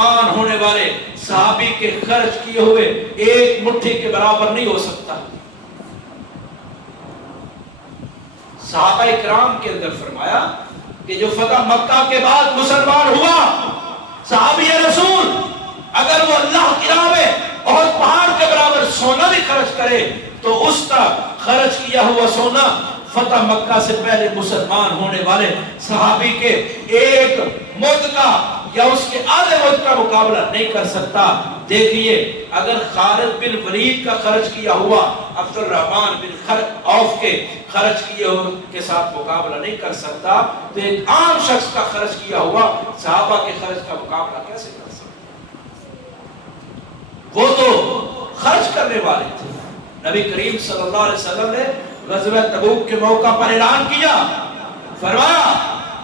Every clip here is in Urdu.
مسلمان ہونے والے صحابی کے خرچ کیے ہوئے ایک مٹھی کے برابر نہیں ہو سکتا. صحابہ اکرام کے اندر فرمایا کہ جو فتح مکہ کے بعد مسلمان ہوا صحابی رسول اگر وہ اللہ کی راہ میں اور پہاڑ کے برابر سونا بھی خرچ کرے تو اس کا خرچ کیا ہوا سونا فتح مکہ سے پہلے مسلمان ہونے والے صحابی کے ایک مد کا یا اس کے آدھے مد کا مقابلہ نہیں کر سکتا. دیکھیے اگر خالد بن ولید کا خرچ کیا ہوا عبد الرحمن بن عوف کے خرچ کیے ہوئے کے ساتھ مقابلہ نہیں کر سکتا تو ایک عام شخص کا خرچ کیا ہوا صحابہ کے خرچ کا مقابلہ کیسے کر سکتا؟ وہ تو خرچ کرنے والے تھے. نبی کریم صلی اللہ علیہ وسلم نے غزوہ تبوک کے موقع پر اعلان کیا, فرمایا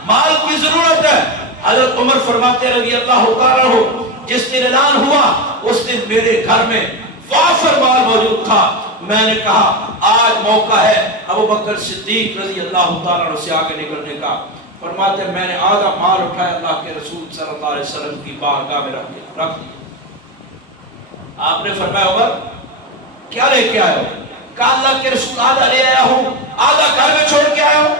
مال کی ضرورت ہے. حضرت عمر فرماتے رضی اللہ تعالیٰ عنہ جس دن اعلان ہوا اس دن میرے گھر میں وافر مال موجود تھا. میں نے کہا آج موقع ہے ابو بکر صدیق رضی اللہ تعالیٰ عنہ سے آگے نکلنے کا. فرماتے میں نے آدھا مال اٹھایا اللہ کے رسول صلی اللہ علیہ وسلم کی بارگاہ میں رکھ دیا. آپ نے فرمایا عمر کیا لے کے آئے ہو؟ کہا اللہ کے رسول آدھا لے آیا ہوں, آدھا گھر میں چھوڑ کے آیا ہوں.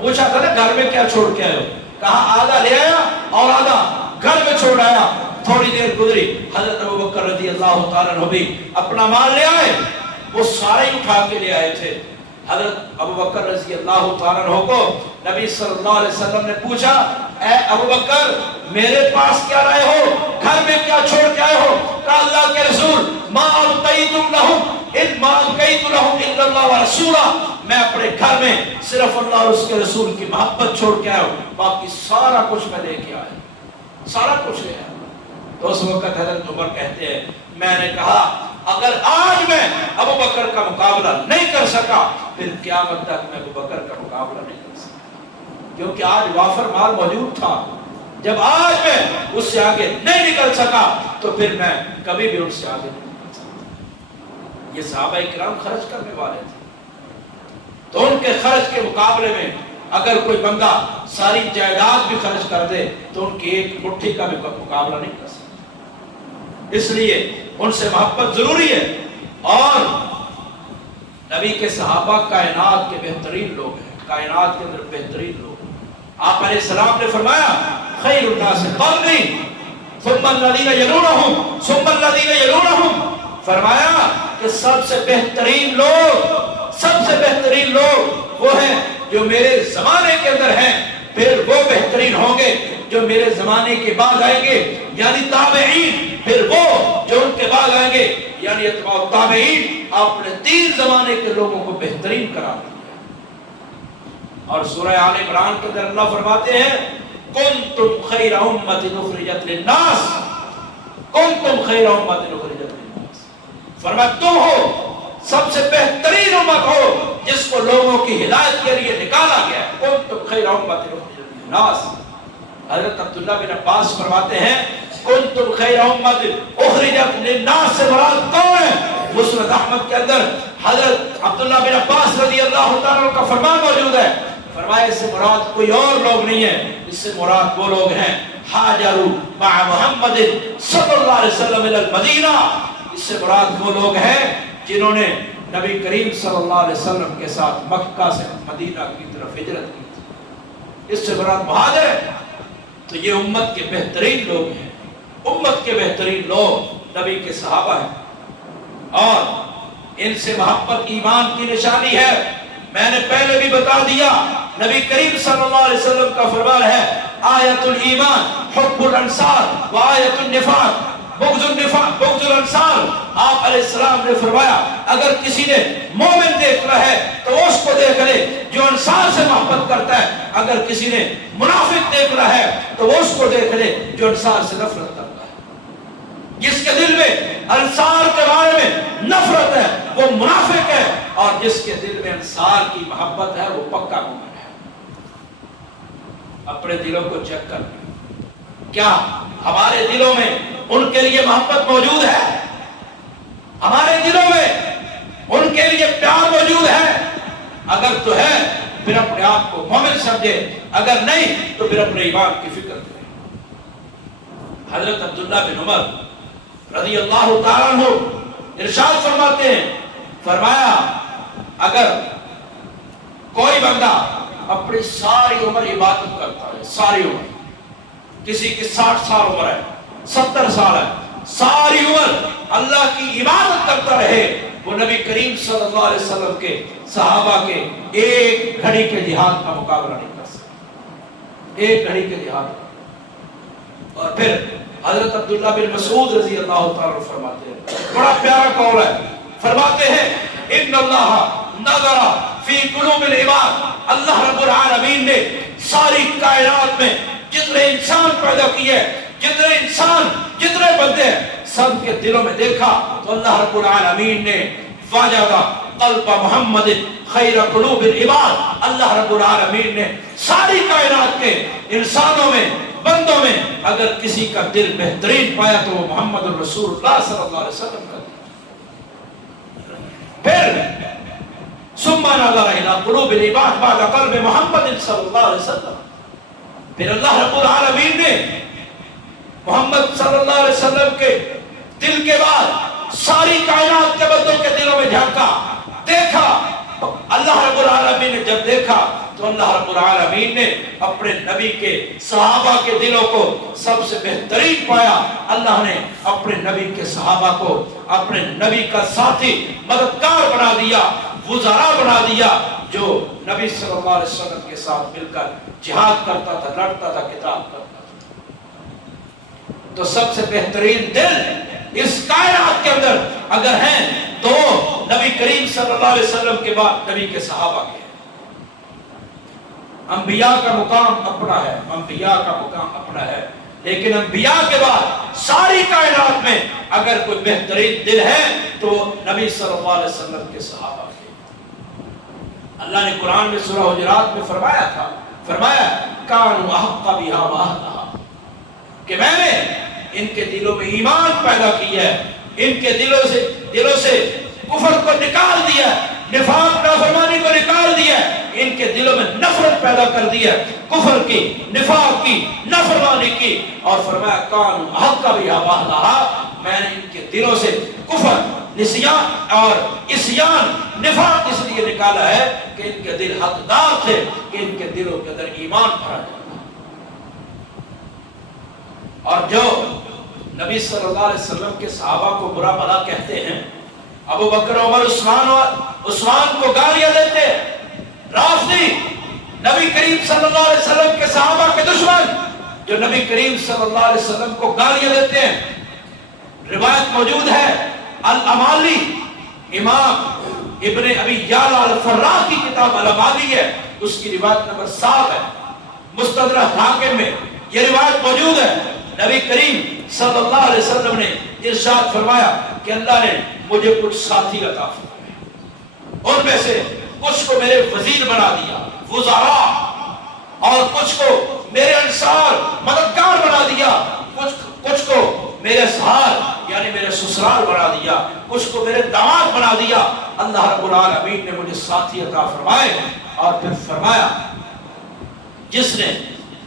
پوچھا تھا نا گھر میں کیا چھوڑ کے آئے ہو؟ کہا آدھا لے آیا اور آدھا گھر میں چھوڑ آیا. تھوڑی دیر گزری حضرت ابو بکر رضی اللہ تعالیٰ عنہ بھی اپنا مال لے آئے. وہ سارے اٹھا کے لے آئے تھے. حضرت ابو بکر رضی اللہ تعالیٰ عنہ کو نبی صلی اللہ علیہ وسلم نے پوچھا اے ابو بکر میرے پاس کیا لائے ہو, گھر میں کیا چھوڑ کے آئے ہو؟ کہا اللہ کے رسول ما ابقیتم لہم ان ما ابقیت لہم الا اللہ ورسولہ, میں اپنے گھر میں صرف اللہ اور اس کے رسول کی محبت چھوڑ کے آیا ہوں, باقی سارا کچھ میں لے کے آیا, سارا کچھ لے آیا. تو اس وقت حضرت عمر کہتے ہیں میں نے کہا اگر آج میں ابو بکر کا مقابلہ نہیں کر سکا پھر قیامت تک میں ابو بکر کا مقابلہ نہیں کر سکتا, کیونکہ آج وافر مال موجود تھا. جب آج میں اس سے آگے نہیں نکل سکا تو پھر میں کبھی بھی اس سے آگے نہیں نکل سکتا. یہ صحابہ اکرام خرچ کرنے والے تھے, تو ان کے خرچ کے مقابلے میں اگر کوئی بندہ ساری جائیداد بھی خرچ کر دے تو ان کی ایک مٹھی کا بھی مقابلہ نہیں کر سکتا. اس لیے ان سے محبت ضروری ہے. اور نبی کے صحابہ کائنات کے بہترین لوگ ہیں, کائنات کے اندر بہترین لوگ. آپ علیہ السلام نے فرمایا خیر الناس قرنی ثم الذین یلونہم ثم الذین یلونہم, فرمایا کہ سب سے بہترین لوگ وہ ہیں جو میرے زمانے کے اندر ہیں, پھر وہ بہترین ہوں گے جو میرے زمانے کے بعد آئیں گے یعنی تابعین, پھر وہ جو ان کے بعد آئیں گے یعنی اتباع التابعین. آپ نے 3 زمانے کے لوگوں کو بہترین قرار دیا. اور سورہ آل عمران کے اندر اللہ فرماتے ہیں کنتم خیر امت اخرجت للناس, کنتم خیر امت اخرجت للناس, فرمایا تم ہو سب سے بہترین امت ہو جس کو لوگوں کی ہدایت کے لیے نکالا گیا. کنتم خیر امت اخرجت للناس. حضرت عبداللہ بن عباس فرماتے ہیں کنتم خیر امت اخرجت للناس سے مراد کون ہے؟ مسند احمد کے اندر حضرت عبداللہ بن عباس رضی اللہ تعالیٰ کا فرمان موجود ہے. فرمایا اس سے مراد کوئی اور لوگ نہیں ہے, اس سے مراد وہ لوگ ہیں حاجروا مع محمد صلی اللہ علیہ وسلم الی المدینہ. اس سے مراد وہ لوگ ہیں جنہوں نے نبی کریم صلی اللہ علیہ وسلم کے ساتھ مکہ سے مدینہ کی طرف ہجرت کی تھی. اس سے مراد مہاجر ہے. تو یہ امت کے بہترین لوگ ہیں, امت کے بہترین لوگ نبی کے صحابہ ہیں, اور ان سے محبت ایمان کی نشانی ہے. میں نے پہلے بھی بتا دیا نبی کریم صلی اللہ علیہ وسلم کا فرمان ہے آیت الایمان حب الانصار و آیت النفاق بغض الانصار. آپ علیہ السلام نے فرمایا اگر کسی نے مومن دیکھنا ہے تو اس کو دیکھ لے جو انصار سے محبت کرتا ہے, اگر کسی نے منافق دیکھنا ہے تو اس کو دیکھ لے جو انصار سے نفرت کرتا ہے. جس کے دل میں انصار کے بارے میں نفرت ہے وہ منافق ہے, اور جس کے دل میں انصار کی محبت ہے وہ پکا مومن ہے. اپنے دلوں کو چیک کر, کیا ہمارے دلوں میں ان کے لیے محبت موجود ہے؟ ہمارے دلوں میں ان کے لیے پیار موجود ہے؟ اگر تو ہے پھر اپنے آپ کو مومن سمجھے, اگر نہیں تو پھر اپنے ایمان کی فکر کریں. حضرت عبداللہ بن عمر رضی اللہ تعالیٰ عنہ ارشاد فرماتے ہیں، فرمایا اگر کوئی بندہ اپنی ساری عمر عبادت کرتا ہے، ساری عمر، کسی کی 60 سال عمر ہے، 70 سال ہے، ساری عمر اللہ کی عبادت کرتا رہے، وہ نبی کریم صلی اللہ علیہ وسلم کے صحابہ کے ایک گھڑی کے جہاد کا مقابلہ نہیں کر سکتا، ایک گھڑی کے جہاد کا۔ اور پھر حضرت عبداللہ بن مسعود رضی اللہ تعالیٰ فرماتے ہیں، بڑا پیارا قول ہے، فرماتے ہیں ان اللہ نظر فی قلوب العباد، اللہ رب العالمین نے ساری کائنات میں جتنے انسان پیدا کیے، جتنے انسان، جتنے بندے سب کے دلوں میں دیکھا تو اللہ رب العالمین نے وجد قلب محمد خیر قلوب العباد، اللہ رب العالمین نے ساری کائنات کے انسانوں میں، بندوں میں اگر کسی کا دل بہترین پایا تو وہ محمد الرسول اللہ صلی اللہ علیہ وسلم کا دل۔ پھر ثم نظر الى قلوب العباد بعد قلب محمد صلی اللہ علیہ وسلم، پھر اللہ رب العالمین نے محمد صلی اللہ علیہ وسلم کے دل کے بعد ساری کائنات کے بندوں کے دلوں میں جھانکا، دیکھا، اللہ رب العالمین نے جب دیکھا تو اللہ رب العالمین نے اپنے نبی کے صحابہ کے دلوں کو سب سے بہترین پایا، اللہ نے اپنے نبی کے صحابہ کو اپنے نبی کا ساتھی، مددگار بنا دیا، وزراء بنا دیا، جو نبی صلی اللہ علیہ وسلم کے ساتھ مل کر جہاد کرتا تھا، لڑتا تھا، کتاب کرتا تھا۔ تو سب سے بہترین دل اس کائنات کے اندر اگر ہیں تو نبی کریم صلی اللہ علیہ وسلم کے بعد نبی کے صحابہ کے۔ انبیاء کا مقام اپنا ہے، انبیاء کا مقام اپنا ہے، لیکن انبیاء کے بعد ساری کائنات میں اگر کوئی بہترین دل ہے تو نبی صلی اللہ علیہ وسلم کے صحابہ کے۔ اللہ نے قرآن میں سورہ حجرات میں فرمایا تھا، فرمایا کانوا احق بها واهلها، کہ میں نے ان کے دلوں میں ایمان پیدا کیا ہے، ان کے دلوں سے کفر کو نکال دیا، نفاق نافرمانی کو نکال دیا، ان کے دلوں میں نفرت پیدا کر دیا، کفر کی، نفاق کی، نافرمانی کی، اور فرمایا کانوا احق بها واهلها، میں نے ان کے دلوں سے کفر، نسیان اور عصیان، نفاق اس لیے نکالا ہے کہ ان کے دل حقدار تھے کہ ان کے دلوں کے اندر ایمان بھرا جائے۔ اور جو نبی صلی اللہ علیہ وسلم کے صحابہ کو برا بھلا کہتے ہیں، ابو بکر، عمر، عثمان کو گالیاں دیتے، رافضی، نبی کریم صلی اللہ علیہ وسلم کے صحابہ کے دشمن جو نبی کریم صلی اللہ علیہ وسلم کو گالیاں دیتے ہیں، روایت موجود ہے، الامالی، امام ابن ابی یعلا الفراء کی کتاب الامالی ہے، اس کی روایت نمبر 7 ہے، مستدرک حاکم میں یہ روایت موجود ہے۔ نبی کریم صلی اللہ علیہ وسلم نے ارشاد فرمایا کہ اللہ نے مجھے کچھ ساتھی عطا فرمائے، ان میں سے کچھ کو میرے وزیر بنا دیا، وزراء، اور کچھ کو میرے انصار، مددگار بنا دیا، کچھ کو میرے سہار یعنی میرے سسرال بنا دیا، کچھ کو میرے داماد بنا دیا۔ اللہ رب العالمین نے مجھے ساتھی عطا فرمائے، اور پھر فرمایا جس نے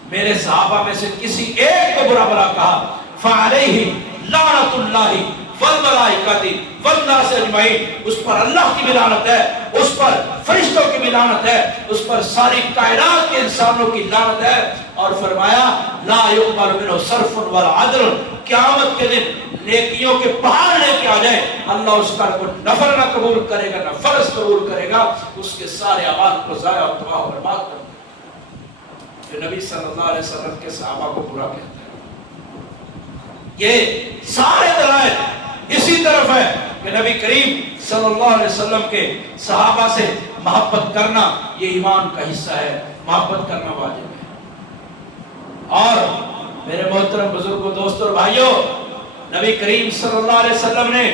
میرے صحابہ میں سے کسی ایک کو برا بھلا کہا فعلیہ لعنت اللہ والملائکۃ والناس اجمعین، اس پر اللہ کی بھی لعنت ہے، اس پر فرشتوں کی بھی لعنت ہے، اس پر ساری کائنات کے انسانوں کی لعنت ہے۔ اور فرمایا لا یقبل منہ صرف ولا عدل، قیامت کے دن نیکیوں کے پہاڑ لے کے آ جائے، اللہ اس کا کوئی نفل نہ قبول کرے گا، نہ فرض قبول کرے گا، اس کے سارے اعمال کو ضائع اور تباہ و برباد کر دے گا۔ جو نبی صلی اللہ علیہ وسلم کے صحابہ کو برا کہتا ہے، یہ سارے دلائل اسی طرف ہے کہ نبی کریم صلی اللہ علیہ وسلم کے صحابہ سے محبت کرنا یہ ایمان کا حصہ ہے، محبت کرنا واجب ہے۔ اور میرے محترم بزرگوں، دوستوں اور بھائیوں، نبی کریم صلی اللہ علیہ وسلم نے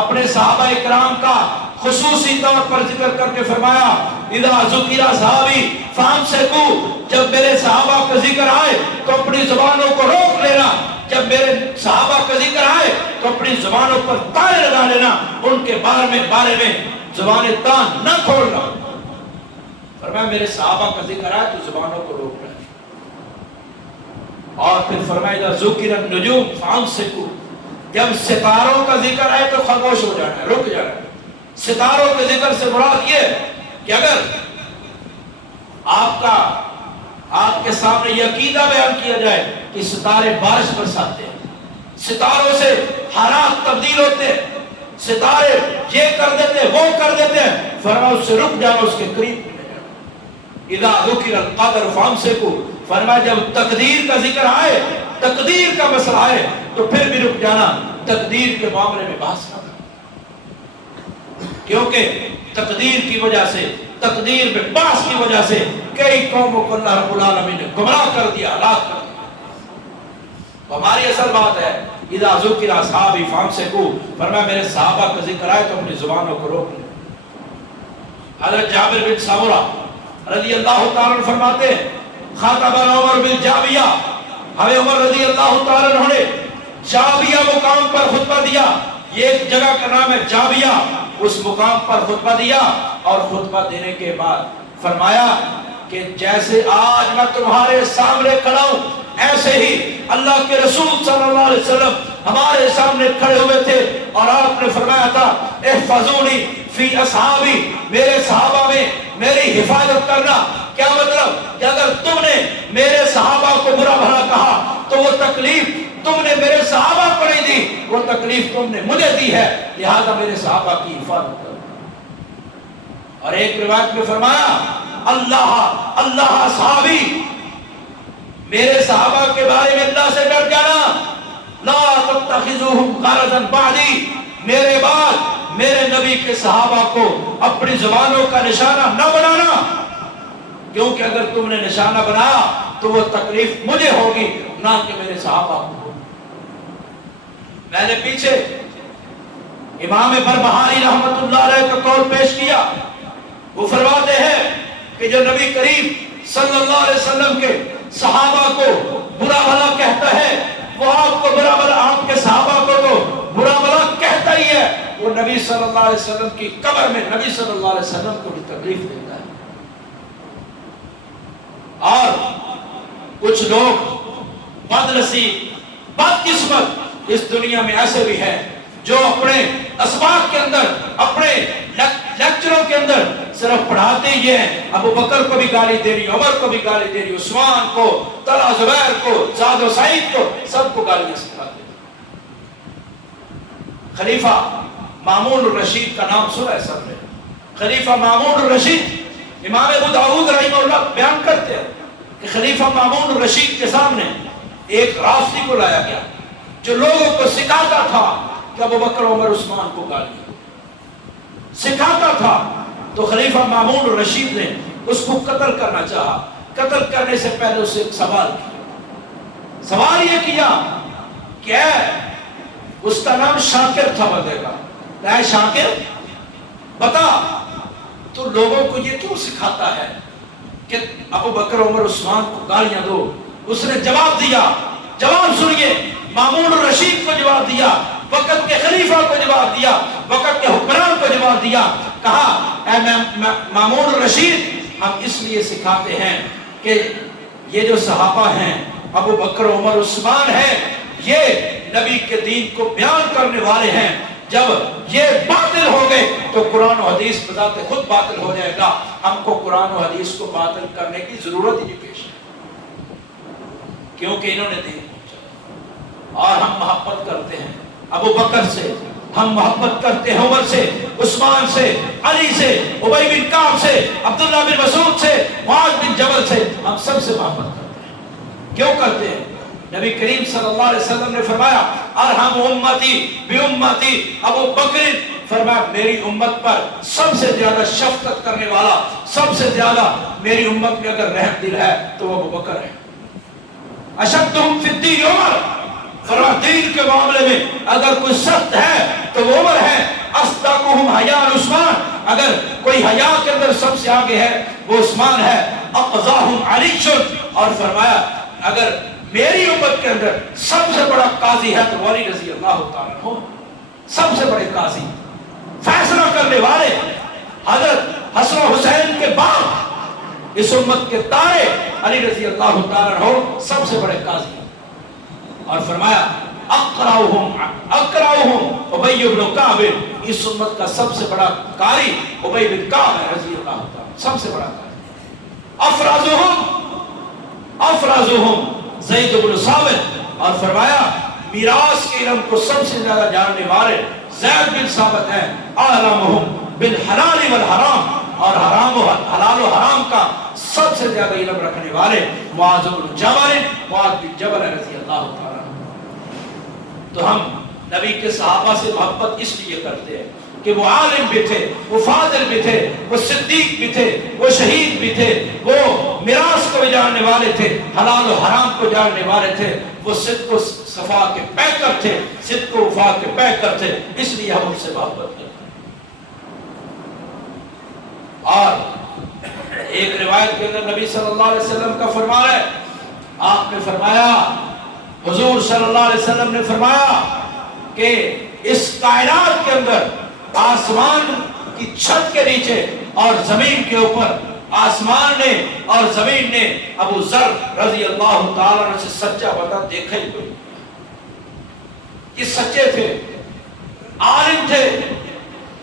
اپنے صحابہ اکرام کا خصوصی طور پر ذکر کر کے فرمایا اذا ذکر صحابی فامسکوا، جب میرے صحابہ کا ذکر آئے تو اپنی زبانوں کو روک لینا، جب میرے صحابہ کا ذکر آئے تو اپنی زبانوں پر تالے لگا لینا، ان کے بارے میں زبانیں تان نہ کھولنا۔ فرمایا میرے صحابہ کا ذکر آئے تو زبانوں کو روک لینا۔ اور پھر فرمایا ذکر النجوم فامسکوا، جب ستاروں کا ذکر ہے تو خاموش ہو جانا ہے، رک جانا ہے۔ ستاروں کے ذکر سے مراد یہ کہ اگر آپ کے سامنے یہ عقیدہ بیان کیا جائے کہ ستارے بارش برساتے ہیں، ستاروں سے حالات تبدیل ہوتے ہیں، ستارے یہ کر دیتے ہیں وہ کر دیتے ہیں، فرمایا اس سے رک جانا، اس کے قریب نہیں جانا۔ اذا ذکر القدر فامسکوا، فرمایا جب تقدیر کا ذکر آئے، تقدیر کا مسئلہ آئے تو پھر بھی رک جانا، تقدیر کے معاملے میں بحث نہ کرنا، کیونکہ تقدیر کی وجہ سے، تقدیر میں بحث کی وجہ سے کئی قوموں کو اللہ رب العالمین نے گمراہ کر دیا، ہلاک کر دیا۔ تو ہماری اصل بات ہے اذا ذکر اصحابی فامسکوا، فرمایا میرے صحابہ کا ذکر آئے تو اپنی زبانوں کو روک لیں۔ حضرت جابر بن سمرہ رضی اللہ تعالیٰ عنہ فرماتے ہیں خاطبنا عمر بالجابیہ، ہمیں عمر رضی اللہ تعالیٰ عنہ نے جابیہ مقام پر خطبہ دیا، یہ ایک جگہ کا نام ہے جابیہ، اس مقام پر خطبہ دیا، اور خطبہ دینے کے بعد فرمایا کہ جیسے آج میں تمہارے سامنے کھڑا ہوں ایسے ہی اللہ کے رسول صلی اللہ علیہ وسلم ہمارے سامنے کھڑے ہوئے تھے، اور آپ نے فرمایا تھا احفظونی فی اصحابی، میرے صحابہ میں میری حفاظت کرنا۔ کیا مطلب کہ اگر تم نے میرے صحابہ کو برا بھلا کہا تو وہ تکلیف تم نے میرے صحابہ کو نہیں دی، وہ تکلیف تم نے مجھے دی ہے، لہذا میرے صحابہ کی حفاظت کرو۔ اور ایک روایت میں فرمایا اللہ اصحابی، میرے صحابہ کے بارے میں اللہ سے ڈر جانا، لا تتخذوہم غرضا بعدی، میرے بعد میرے نبی کے صحابہ کو اپنی زبانوں کا نشانہ نہ بنانا، کیونکہ اگر تم نے نشانہ بنایا تو وہ تکلیف مجھے ہوگی نہ کہ میرے صحابہ کو۔ میں نے پیچھے امام بربہاری رحمت اللہ علیہ کا قول پیش کیا، وہ فرماتے ہیں کہ جو نبی کریم صلی اللہ علیہ وسلم کے صحابہ کو برا بھلا کہتا ہے وہ آپ کو برا بھلا، آپ کے صحابہ کو تو برا بھلا کہتا ہی ہے، وہ نبی صلی اللہ علیہ وسلم کی قبر میں نبی صلی اللہ علیہ وسلم کو بھی تکلیف دیتا ہے۔ اور کچھ لوگ بدنصیب، بدقسمت اس دنیا میں ایسے بھی ہیں جو اپنے اسباق کے اندر، اپنے لیکچروں کے اندر صرف پڑھاتے ہی ہیں، ابو بکر کو بھی گالی دے رہی، عمر کو بھی گالی دے رہی، عثمان کو، طلحہ زبیر کو، زاد و سعید کو، سب کو گالیاں سکھاتے ہیں۔ خلیفہ مامون الرشید کا نام سنا ہے سب نے؟ خلیفہ مامون الرشید، امام ابو داؤد رحمہ اللہ بیان کرتے ہیں کہ خلیفہ مامون الرشید کے سامنے ایک رافضی کو لایا گیا جو لوگوں کو سکھاتا تھا کہ ابو بکر عمر عثمان کو گالیاں سکھاتا تھا۔ تو خلیفہ مامون الرشید نے اس کو قتل کرنا چاہا، قتل کرنے سے پہلے اسے ایک سوال کیا، سوال یہ کیا کہ اس کا نام شاکر تھا بندے کا، اے شاکر بتا تو لوگوں کو یہ کیوں سکھاتا ہے کہ ابو بکر عمر عثمان کو گالیاں دو؟ اس نے جواب دیا، جواب سنیے، مامون الرشید کو جواب دیا، وقت کے خلیفہ کو جواب دیا، وقت کے حکمران کو جواب دیا، کہا اے مامون الرشید، ہم اس لیے سکھاتے ہیں کہ یہ جو صحابہ ہیں ابو بکر عمر عثمان ہیں، یہ نبی کے دین کو بیان کرنے والے ہیں، جب یہ باطل ہو گئے تو قرآن و حدیث بذات خود باطل ہو جائے گا، ہم کو قرآن و حدیث کو باطل کرنے کی ضرورت ہی پیش ہے، کیونکہ انہوں نے دین پہنچایا۔ اور ہم محبت کرتے ہیں ابو بکر سے، ہم محبت کرتے ہیں عمر سے، عثمان سے، علی سے، ابی بن کعب سے، عبداللہ بن مسعود سے، معاذ بن جبل سے، ہم سب سے محبت کرتے ہیں۔ کیوں کرتے ہیں؟ نبی کریم صلی اللہ علیہ وسلم نے فرمایا ارحم امتی بی امتی ابو بکر، فرمایا میری امت پر سب سے زیادہ شفقت کرنے والا، سب سے زیادہ میری امت میں اگر رحم دل ہے تو وہ ابو بکر ہے۔ اشدہم فی الدین عمر، فرمایا دین کے معاملے میں اگر کوئی سخت ہے تو وہ عمر ہے۔ اصدقہم حیاء عثمان، اگر کوئی حیا کے اندر سب سے آگے ہے وہ عثمان ہے۔ اقضاہم علی، اور فرمایا اگر میری امت کے اندر سب سے بڑا قاضی ہے تو علی رضی اللہ تعالیٰ عنہ، سب سے بڑے قاضی، فیصلہ کرنے والے، حضرت حسن و حسین کے بعد اس امت کے تارے علی رضی اللہ تعالیٰ عنہ سب سے بڑے قاضی ہیں۔ اور فرمایا اقرأہم ابی بن کعب، اس امت کا سب سے بڑا قاری ابی بن کعب رضی اللہ تعالی، سب سے بڑا قاری۔ افرازہم زید بن ثابت، اور فرمایا میراث کے علم کو سب سے زیادہ جاننے والے زید بن ثابت ہیں۔ اعلمہم بالحلال والحرام، اور حرام و حلال و حرام کا سب سے زیادہ علم رکھنے والے معاذ بن جبل رضی اللہ تعالی۔ تو ہم نبی کے صحابہ سے محبت اس لیے کرتے ہیں کہ وہ عالم بھی تھے، وہ فاضل بھی تھے، وہ صدیق بھی تھے، وہ شہید بھی تھے، وہ میراث کو بھی جاننے والے تھے، حلال و حرام کو جاننے والے تھے، وہ صدق و صفا کے پیکر تھے، صدق و وفا کے پیکر تھے، اس لیے ہم ان سے محبت کرتے ہیں۔ اور ایک روایت کے اندر نبی صلی اللہ علیہ وسلم کا فرمان ہے، آپ نے فرمایا، حضور صلی اللہ علیہ وسلم نے فرمایا کہ اس کائنات کے اندر آسمان کی چھت کے نیچے اور زمین کے اوپر، آسمان نے اور زمین نے ابو ذر رضی اللہ تعالیٰ عنہ سے سچا بندہ دیکھا ہی کوئی۔ یہ سچے تھے، عالم تھے،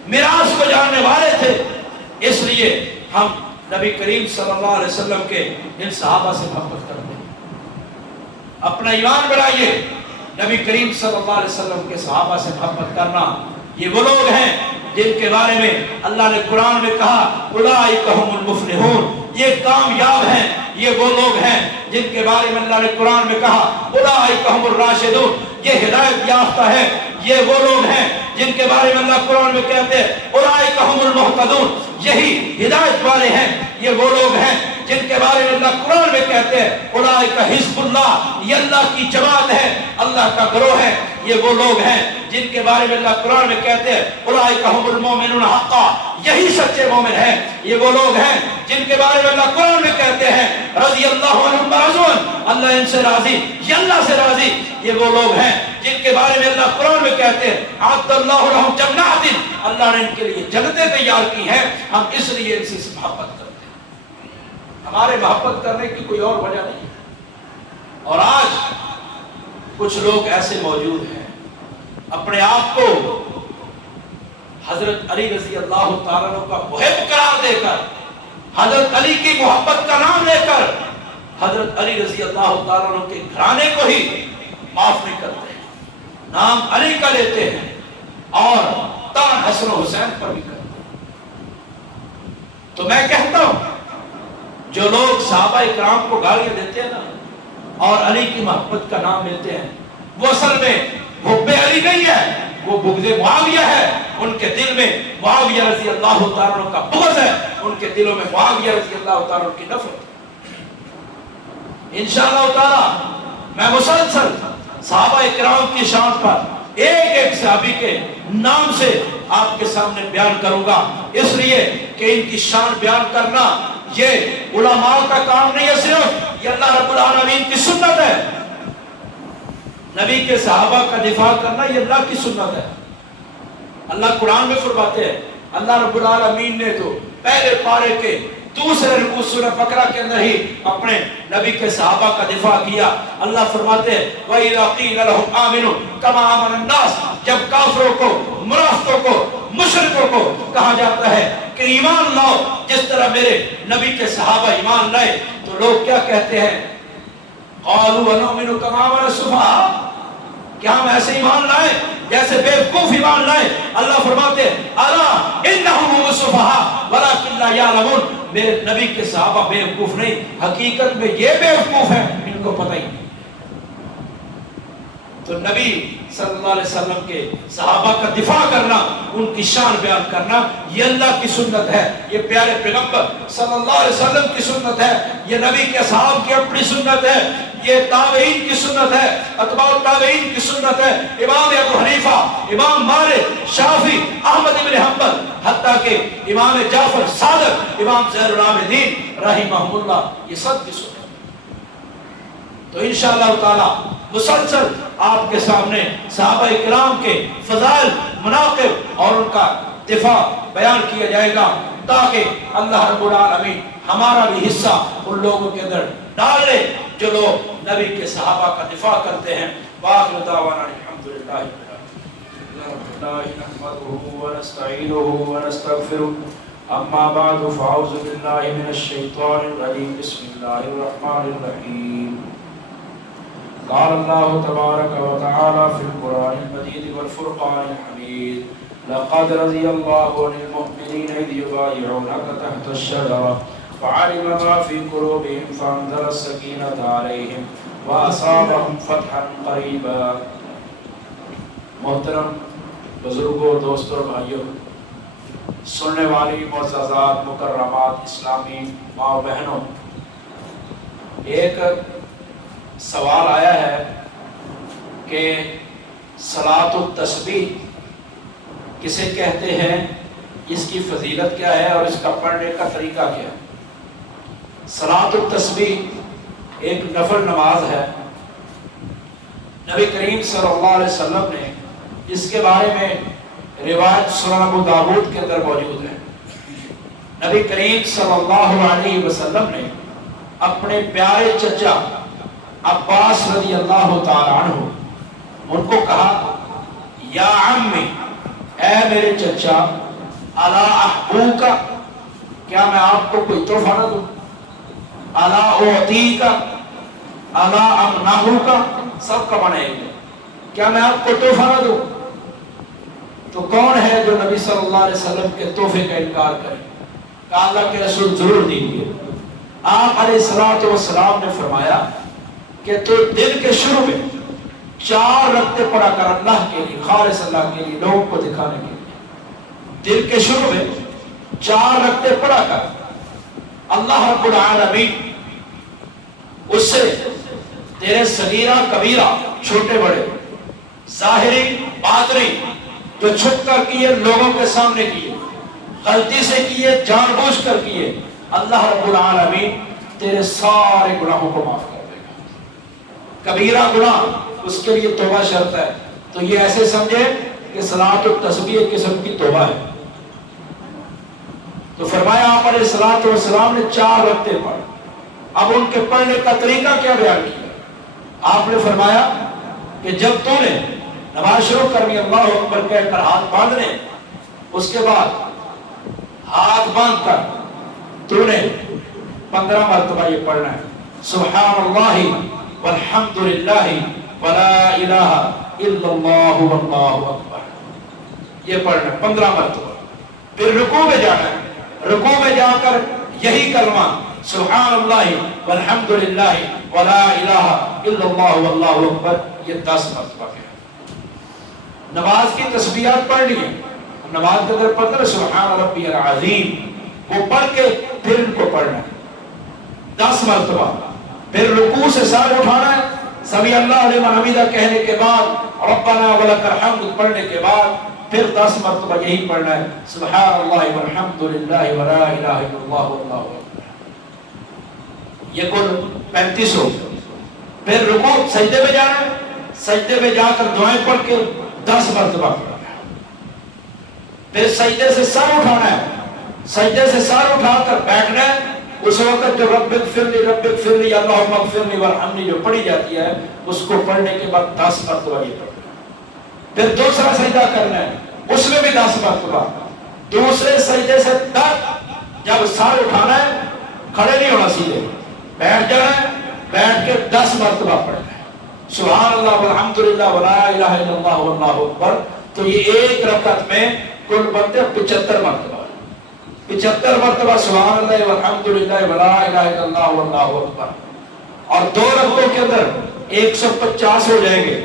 میراث کو جاننے والے تھے، اس لیے ہم نبی کریم صلی اللہ علیہ وسلم کے ان صحابہ سے محبت کرتے ہیں۔ اپنا ایمان بڑھائیے، نبی کریم صلی اللہ علیہ وسلم کے صحابہ سے محبت کرنا، یہ وہ لوگ ہیں جن کے بارے میں اللہ نے قرآن میں کہا اولئک هم المفلحون، یہ کامیاب ہیں، یہ وہ لوگ ہیں جن کے بارے میں اللہ نے قرآن میں کہا اولئک هم الراشدون، یہ ہدایت یافتہ ہے، یہ وہ لوگ ہیں جن کے بارے میں اللہ قرآن میں کہتے ہیں اولئک هم المهتدون، یہی ہدایت والے ہیں، یہ وہ لوگ ہیں جن کے بارے میں اللہ قرآن میں کہتے ہیں اولئک حزب اللہ، یہ اللہ کی جماعت ہے، اللہ کا گروہ ہے، یہ وہ لوگ ہیں جن کے بارے میں اللہ قرآن میں کہتے ہیں اولئک هم المؤمنون حقا، یہی سچے مومن ہیں، یہ وہ لوگ ہیں جن کے بارے میں اللہ قرآن میں کہتے ہیں رضی اللہ عنہم ورضوان، اللہ ان سے راضی، یہ اللہ سے راضی، یہ وہ لوگ ہیں جن کے بارے میں اللہ قرآن میں کہتے ہیں اعد اللہ لہم جنات، اللہ نے ان کے لیے جنتیں تیار کی ہیں، ہم اس لیے ان سے محبت کرتے ہیں۔ ہمارے محبت کرنے کی کوئی اور وجہ نہیں ہے۔ اور آج کچھ لوگ ایسے موجود ہیں اپنے آپ کو حضرت علی رضی اللہ تعالیٰ عنہ کا محب قرار دے کر، حضرت علی کی محبت کا نام لے کر حضرت علی رضی اللہ تعالیٰ عنہ کے گھرانے کو ہی معاف نہیں کرتے ہیں، نام علی کا لیتے ہیں اور تان حسن و حسین پر بھی کرتے ہیں۔ تو میں کہتا ہوں جو لوگ صحابہ اکرام کو گالیاں دیتے ہیں نا اور علی کی محبت کا نام لیتے ہیں، وہ اصل میں حب علی نہیں ہے، وہ بغض معاویہ ہے، ان کے دل میں معاویہ رضی اللہ تعالیٰ عنہ کا بغض ہے، ان کے دلوں میں معاویہ رضی اللہ تعالیٰ عنہ کی نفرت۔ انشاءاللہ تعالیٰ میں مسلسل صحابہ اکرام کی شان پر ایک ایک صحابی کے نام سے آپ کے سامنے بیان کروں گا، اس لیے کہ ان کی شان بیان کرنا یہ علماء کا کام نہیں ہے، صرف یہ اللہ رب العالمین کی سنت ہے۔ نبی کے صحابہ کا دفاع کرنا یہ اللہ کی سنت ہے۔ اللہ قرآن میں فرماتے ہیں، اللہ رب العالمین نے تو پہلے پارے کے دوسرے رکوع سورہ بقرہ کے اندر ہی اپنے نبی کے صحابہ کا دفاع کیا۔ اللہ فرماتے ہیں وَإِذَا قِيلَ لَهُمْ آمِنُوا كَمَا آمَنَ النَّاسُ، جب کافروں کو، منافقوں کو، مشرکوں کو کہا جاتا ہے کہ ایمان لاؤ جس طرح میرے نبی کے صحابہ ایمان لائے، تو لوگ کیا کہتے ہیں؟ قَالُوا وَنُؤْمِنُ كَمَا آمَنَ السُّفَهَاءُ، کیا ہم ایسے ایمان لائے جیسے بیوقوف ایمان لائے؟ اللہ فرماتے ہیں الا انہم هم السفہاء ولکن لا یعلمون، میرے نبی کے صحابہ بیوقوف نہیں، حقیقت میں یہ بیوقوف ہیں، ان کو پتہ ہی نہیں۔ تو نبی صلی اللہ علیہ وسلم کے صحابہ کا دفاع کرنا، ان کی شان بیان کرنا، یہ اللہ کی سنت ہے، یہ پیارے پیغمبر صلی اللہ علیہ وسلم کی سنت ہے، یہ نبی کے صحابہ کی اپنی سنت ہے، یہ تابعین کی سنت ہے، اتباع التابعین کی سنت ہے، امام ابو حنیفہ، امام مالک، شافعی، احمد بن حنبل، حتیٰ کہ امام جعفر صادق، امام زین العابدین رحمہ اللہ، یہ سب کی سنت ہے۔ تو انشاءاللہ تعالی مسلسل آپ کے سامنے صحابہ اکرام کے فضائل، مناقب اور ان کا دفاع بیان کیا جائے گا، تاکہ اللہ رب العالمین ہمارا بھی حصہ ان لوگوں کے اندر ڈال لے جو لوگ نبی کے صحابہ کا دفاع کرتے ہیں، واخر دعوانا الحمدللہ نحمده ونستعينه ونستغفره اما بعد فاعوذ بالله من الشيطان الرجيم بسم الله الرحمن الرحيم قال الله تبارك وتعالى في القرآن المجيد والفرقان الحميد لقد رضي الله عن المؤمنين إذ يبايعونك تحت الشجرة فعلم ما في قلوبهم فأنزل السكينة عليهم وأصابهم فتحا قريبا. محترم بزرگوں، دوستوں اور بھائیوں، سننے والی معززات مکرمات اسلامی ماں بہنوں، ایک سوال آیا ہے کہ صلاۃ التسبیح کسے کہتے ہیں، اس کی فضیلت کیا ہے اور اس کا پڑھنے کا طریقہ کیا ہے. صلاۃ التسبیح ایک نفل نماز ہے. نبی کریم صلی اللہ علیہ وسلم نے اس کے بارے میں روایت سنن ابو داؤد کے اندر موجود ہے. نبی کریم صلی اللہ علیہ وسلم نے اپنے پیارے چچا عباس رضی اللہ تعالی عنہ ان کو کہا یا عمی، اے میرے چچا، الا احبوکا، کیا میں آپ کو کوئی تحفہ نہ دوں، الا اعطیکا، الا امنحوکا، سب کا معنی ہے کیا میں آپ کو تحفہ نہ دوں. تو کون ہے جو نبی صلی اللہ علیہ وسلم کے تحفے کا انکار کرے؟ کہا اللہ کے رسول ضرور دیجیے. آپ علیہ السلام نے فرمایا کہ تو دن کے شروع میں 4 رکعتیں پڑھا کر اللہ کے لیے، خالص اللہ کے لیے، لوگوں کو دکھانے کے لیے. دن کے شروع میں 4 رکعتیں پڑھا کر اللہ رب العالمین اس سے تیرے صغیرہ کبیرہ، چھوٹے بڑے، ظاہری باطنی، جو چھپ کر کیے، لوگوں کے سامنے کیے، غلطی سے کیے، جان بوجھ کر کیے، اللہ رب العالمین تیرے سارے گناہوں کو معاف کر دے گا. کبیرہ گناہ اس کے لیے توبہ شرط ہے. تو یہ ایسے سمجھے کہ صلاۃ التسبیح ایک قسم کی توبہ ہے. تو فرمایا آپ علیہ السلام نے 4 رکعتیں پڑھ. اب ان کے پڑھنے کا طریقہ کیا بیان کیا؟ آپ نے فرمایا کہ جب تو نے نماز شروع کرنی، اللہ اکبر کہہ کر ہاتھ باندھنے، اس کے بعد ہاتھ باندھ کر تو نے 15 مرتبہ یہ پڑھنا ہے، سبحان اللہ والحمد للہ ولا الہ الا اللہ واللہ اکبر. یہ پڑھنا ہے 15 مرتبہ. پھر رکوع میں جانا ہے، رکوع میں جا کر یہی کلمہ سبحان اللہ والحمد للہ ولا الہ الا اللہ واللہ اکبر، یہ 10 مرتبہ ہے. نماز کی تسبیحات پڑھنی ہے. نماز کے اندر پڑھتے ہیں سبحان ربی العظیم، وہ پڑھ کے پھر ان کو پڑھنا ہے 10 مرتبہ. پھر رکوع سے سر اٹھانا ہے، سمی اللہ لمن حمیدہ کہنے کے بعد ربنا ولک الحمد پڑھنے کے بعد پھر 10 مرتبہ یہی پڑھنا ہے سبحان اللہ والحمد للہ ولا الہ الا اللہ واللہ اکبر. یہ کل 35 ہو. پھر رکوع سجدے میں جانا ہے، سجدے میں جا کر دعائیں پڑھ کے 10 مرتبہ پڑھنا ہے. پھر سجدے سے سر اٹھانا ہے، سجدے سے سر اٹھا کر بیٹھنا ہے. اس وقت جو رب اغفر لی اللہم اغفر لی وارحمنی جو پڑھی جاتی ہے، اس کو پڑھنے کے بعد 10 مرتبہ یہ پڑھنا ہے. پھر دوسرا سجدہ کرنا ہے، اس میں بھی 10 مرتبہ. دوسرے سجدے سے جب سر اٹھانا ہے، کھڑے نہیں ہونا، سیدھے بیٹھ جانا ہے، بیٹھ کے 10 مرتبہ پڑھنا ہے سبحان اللہ والحمدللہ ولا الہ الا اللہ واللہ اکبر. تو یہ ایک رکعت میں کل بنتے 75 مرتبہ. 75 مرتبہ سبحان اللہ والحمدللہ ولا الہ الا اللہ واللہ اکبر. اور 2 رکعتوں کے اندر 150 ہو جائیں گے،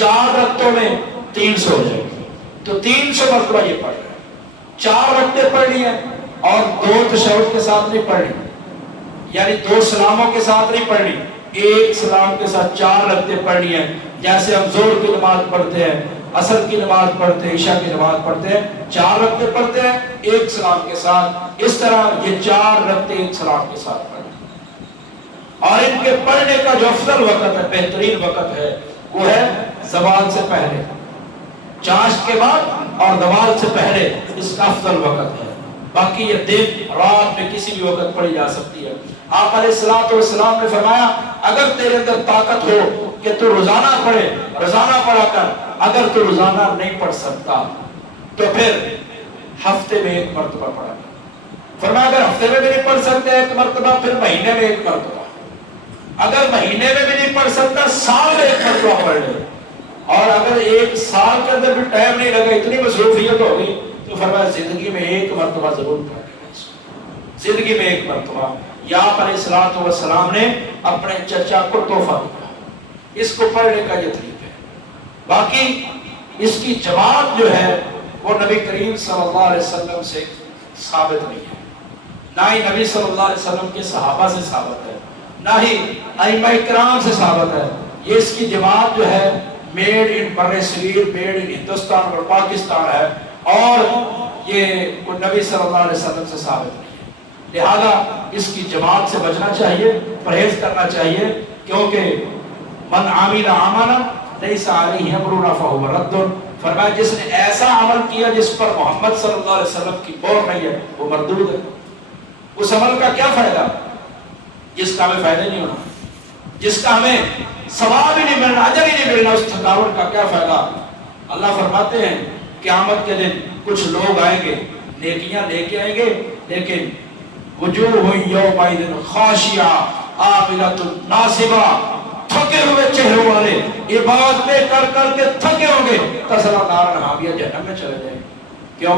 4 رکعتوں میں 300 ہو جائیں گے. تو 300 مرتبہ یہ پڑھ رہے ہیں. 4 رکعتیں پڑھنی ہے اور 2 تشہد کے ساتھ نہیں پڑھنی، یعنی 2 سلاموں کے ساتھ نہیں پڑھنی، ایک سلام کے ساتھ 4 رکعتیں پڑھنی ہے. جیسے ہم زور کی نماز پڑھتے ہیں، عصر کی نماز پڑھتے ہیں، عشاء کی نماز پڑھتے ہیں، 4 رکعتیں پڑھتے ہیں ایک سلام کے ساتھ. اس طرح یہ 4 رکعتیں ایک سلام کے ساتھ پڑھیں. اور ان کے پڑھنے کا جو افضل وقت ہے، بہترین وقت ہے، وہ ہے زوال سے پہلے، چاشت کے بعد اور زوال سے پہلے. اس کا افضل وقت ہے. باقی یہ دن رات میں کسی بھی وقت پڑھی جا سکتی ہے. آپ علیہ السلام نے فرمایا اگر تیرے اندر طاقت ہو کہ تو روزانہ پڑھے، روزانہ پڑھا کر۔ اگر تو روزانہ نہیں پڑھ سکتا تو پھر ہفتے میں 1 مرتبہ پڑھا کر۔ فرمایا اگر ہفتے میں بھی نہیں پڑھ سکتے 1 مرتبہ، پھر مہینے میں 1 مرتبہ۔ اگر مہینے میں بھی نہیں پڑھ سکتا سال میں 1 مرتبہ پڑھ لے، اور اگر 1 سال کے اندر بھی ٹائم نہیں لگا، اتنی مصروفیت ہو گئی، تو فرمایا زندگی میں 1 مرتبہ ضرور پڑھ لینا، زندگی میں 1 مرتبہ۔ یا علیہ الصلوۃ والسلام نے اپنے چچا کو تحفہ دیا، اس کو پڑھنے کا یہ طریقہ ہے۔ باقی اس کی جماعت جو ہے وہ نبی کریم صلی اللہ علیہ وسلم سے ثابت نہیں ہے، نہ ہی نبی صلی اللہ علیہ وسلم کے صحابہ سے ثابت ہے، نہ ہی ائمہ کرام سے ثابت ہے۔ یہ اس کی جماعت جو ہے میڈ ان بر صغیر، میڈ ان ہندوستان اور پاکستان ہے، اور یہ نبی صلی اللہ علیہ وسلم سے ثابت نہیں ہے۔ لہذا اس کی جماعت سے بچنا چاہیے، پرہیز کرنا چاہیے، کیونکہ من عامل عملا لیس علیہ امرنا فہو رد، فرمایا جس نے ایسا عمل کیا جس پر محمد صلی اللہ علیہ وسلم کی مہر نہیں ہے، وہ مردود ہے۔ اس عمل کا کیا فائدہ جس کا ہمیں فائدہ نہیں ہونا، جس کا ہمیں ثواب ہی نہیں ملنا، اجر ہی نہیں ملنا، اس تھکاوٹ کا کیا فائدہ۔ اللہ فرماتے ہیں قیامت کے دن کچھ لوگ آئیں گے، نیکیاں لے کے آئیں گے، لیکن وجوہ یومئذ خاشعہ عاملۃ ناصبہ، تھکے ہوئے چہروں والے، عبادتیں کر کر کے تھکے ہوں گے، تصلی نارا حامیہ، جہنم میں چلے جائیں گے۔ کیوں؟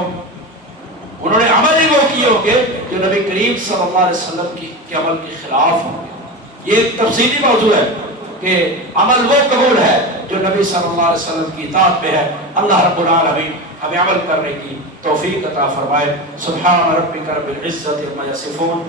انہوں نے عمل ہی وہ کیے ہوں گے جو نبی کریم صلی اللہ علیہ وسلم کے عمل کے خلاف ہوں گے۔ یہ ایک تفصیلی موضوع ہے کہ عمل وہ قبول ہے جو نبی صلی اللہ علیہ وسلم کی اطاعت میں ہے۔ اللہ رب العالمین ہمیں عمل کرنے کی توفیق عطا فرمائے۔ سبحان ربک رب العزت عما یصفون۔